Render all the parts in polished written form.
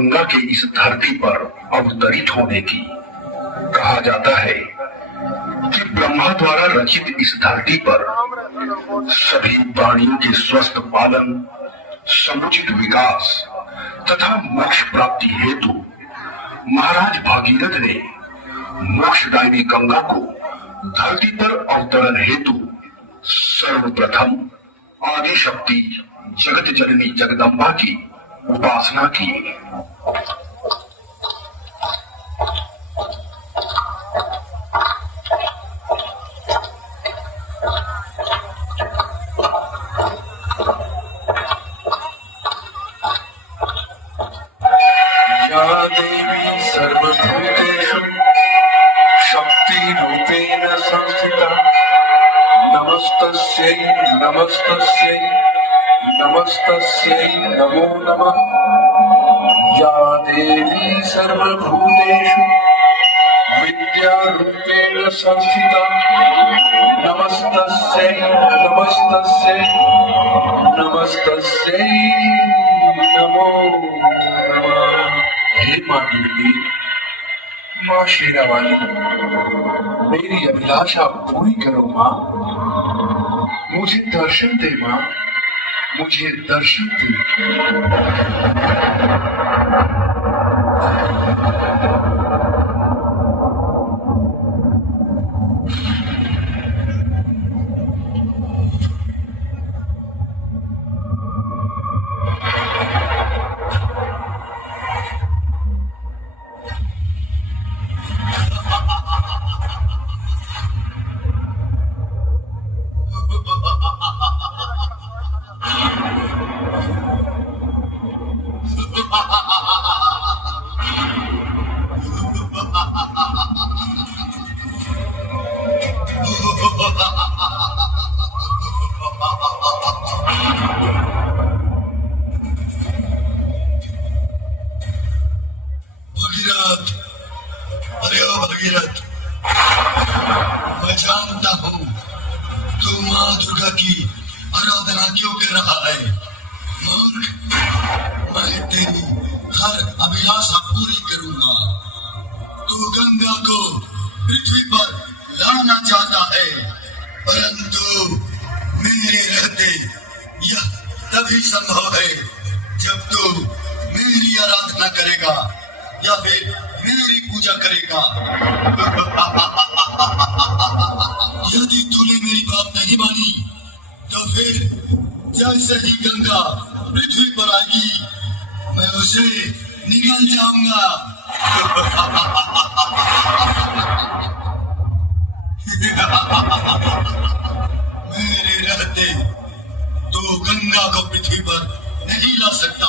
गंगा के इस धरती पर अवतरित होने की। कहा जाता है कि ब्रह्मा द्वारा रचित इस धरती पर सभी प्राणियों के स्वस्थ पालन, समुचित विकास तथा मोक्ष प्राप्ति हेतु महाराज भागीरथ ने मोक्षदायिनी गंगा को धरती पर अवतरण हेतु सर्वप्रथम आदि शक्ति जगत जननी जगदम्बा की उपासना की। या देवी सर्वभूतेषु शक्तिरूपेण संस्थिता नमस्तस्यै नमस्तस्यै नमस्तस्यै नमो नमः। या देवी सर्वभूतेषु विद्यारूपेण संस्थिता नमस्तस्यै नमस्तस्यै नमस्तस्यै नमो नमः। हे माँ दुर्गे, माँ शेरावाली, मेरी अभिलाषा पूरी करो माँ। मुझे दर्शन दे माँ, मुझे दर्शन दे। भगीरथ, अरे ओ भगीरथ, मैं जानता हूँ तू माँ दुर्गा की आराधना क्यों कर रहा है। मूर्ख, मैं तेरी हर अभिलाषा पूरी करूंगा। तू गंगा को पृथ्वी पर लाना चाहता है, परंतु मेरे रहते यह तभी संभव है जब तू मेरी आराधना करेगा या फिर मेरी पूजा करेगा। यदि तूने मेरी बात नहीं मानी तो फिर जैसे ही गंगा पृथ्वी पर आएगी मैं उसे निगल जाऊंगा। मेरे रहते तो गंगा को पृथ्वी पर नहीं ला सकता।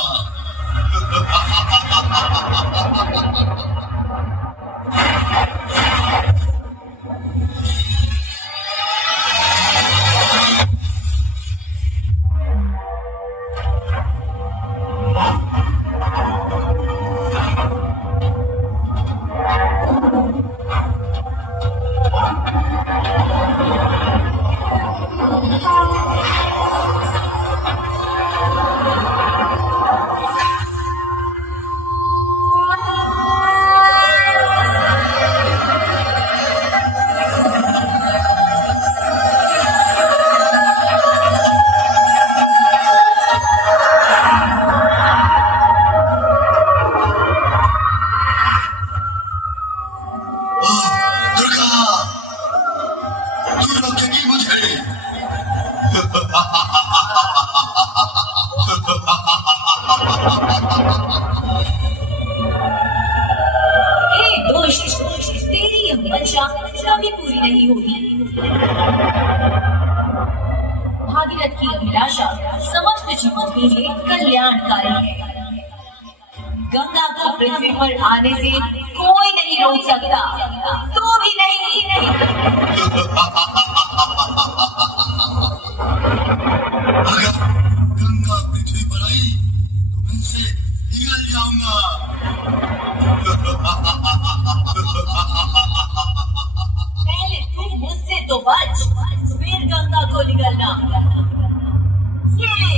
कभी पूरी नहीं होगी। भागीरथ की अभिलाषा समस्त जीवों के लिए कल्याणकारी है। गंगा को पृथ्वी पर आने से कोई नहीं रोक सकता, तू भी नहीं। अगर गंगा पृथ्वी पर आई तो मैं इसे निगल जाऊंगा। पहले तू मुझसे तो बच, फिर गंगा को निगलना। ये ले।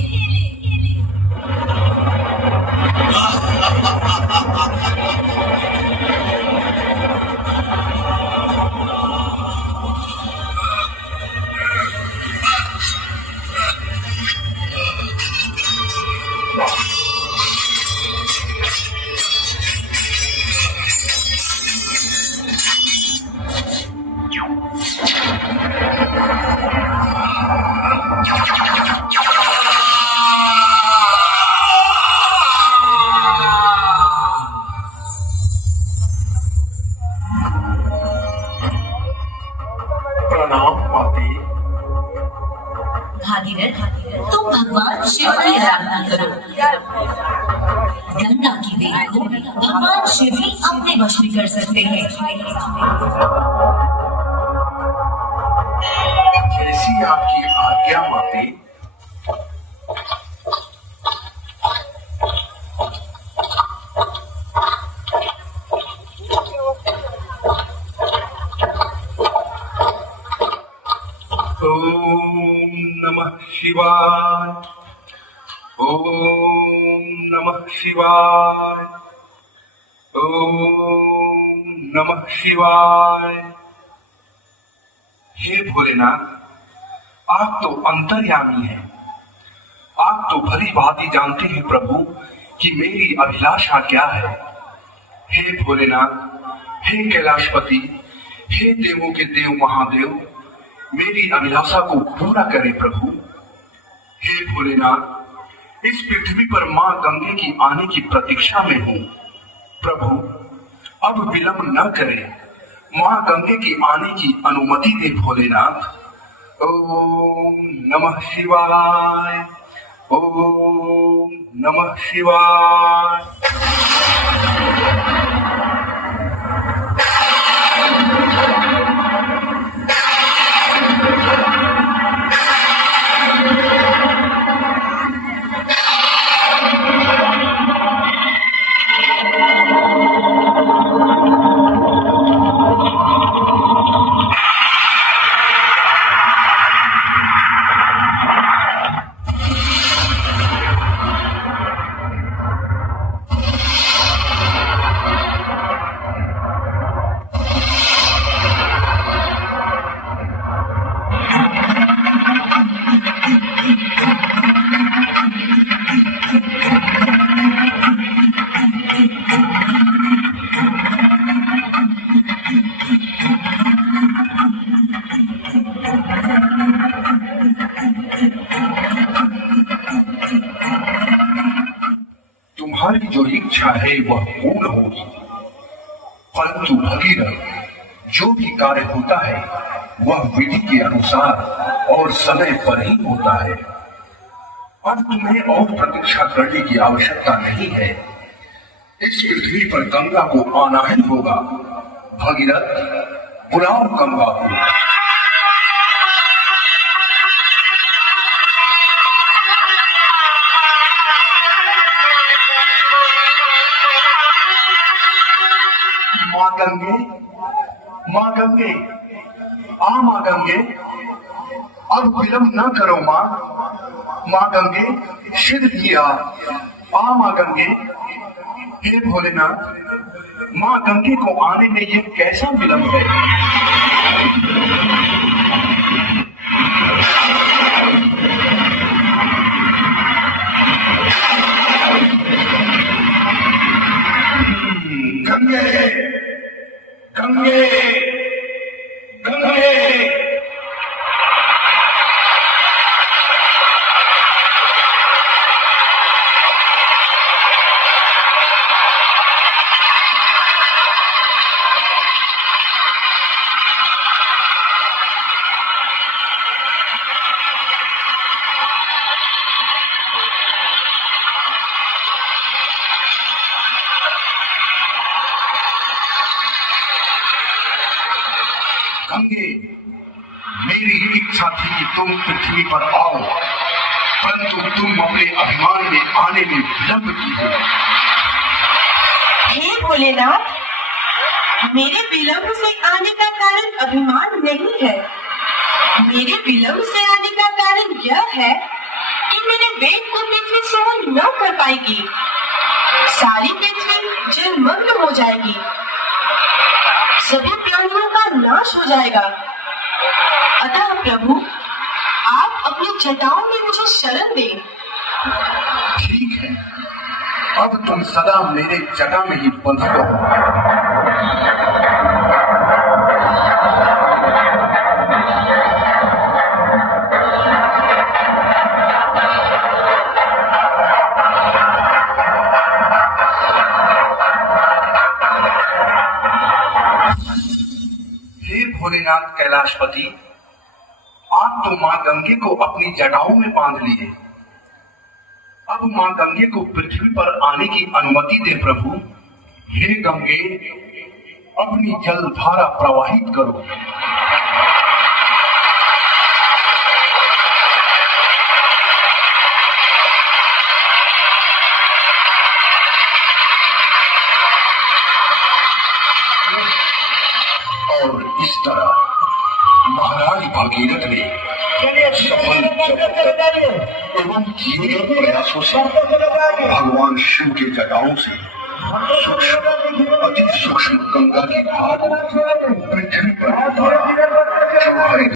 को भगवान शिव ही अपने वश में कर सकते हैं। जैसी आपकी आज्ञा माते। ओम नमः शिवाय। ओम नमः शिवाय। ओम नमः शिवाय। हे भोलेनाथ, आप तो अंतर्यामी हैं। आप तो भली भांति जानते हैं प्रभु कि मेरी अभिलाषा क्या है। हे भोलेनाथ, हे कैलाशपति, हे देवों के देव महादेव, मेरी अभिलाषा को पूरा करे प्रभु। हे भोलेनाथ, इस पृथ्वी पर मां गंगे की आने की प्रतीक्षा में हूं। प्रभु, अब विलंब न करें, मां गंगे की आने की अनुमति दे भोलेनाथ। ओम नमः शिवाय। ओम नमः शिवाय। तुम्हारी जो इच्छा है वह पूर्ण होगी, परंतु भगीरथ, जो भी कार्य होता है वह विधि के अनुसार और समय पर ही होता है। अब तुम्हें और प्रतीक्षा करने की आवश्यकता नहीं है। इस पृथ्वी पर गंगा को आना ही होगा। भगीरथ, बुलाओ गंगा को। मां गंगे, मां गंगे, आ मां गंगे, अब विलंब न करो मां। मां गंगे, शीघ्र ही आ मां गंगे। हे भोलेनाथ, मां गंगे को आने में ये कैसा विलंब है? गंगे, गंगे, गंगे। गंगे, मेरी इच्छा थी कि तुम पृथ्वी पर आओ, परंतु तुम अपने अभिमान में आने में विलंब की हो। हे भोलेनाथ, मेरे विलंब से आने का कारण अभिमान नहीं है। मेरे विलंब से आने का कारण यह है कि मेरे वेग को पृथ्वी सहन न कर पाएगी। सारी पृथ्वी जलमग्न हो जाएगी, सभी प्राणियों का नाश हो जाएगा। अतः प्रभु, आप अपनी जटाओं में मुझे शरण दें। ठीक है, अब तुम सदा मेरे जटा में ही बंध रहो। भोलेनाथ कैलाशपति, आप तो मां गंगे को अपनी जटाओं में बांध लिए, अब मां गंगे को पृथ्वी पर आने की अनुमति दे प्रभु। हे गंगे, अपनी जल धारा प्रवाहित करो। और इस तरह महाराज भगीरथ ने सफल एवं धीरे प्रयासों से भगवान शिव के जटाओं से अति सूक्ष्म गंगा की धार को पृथ्वी पर उतारा, जो हरि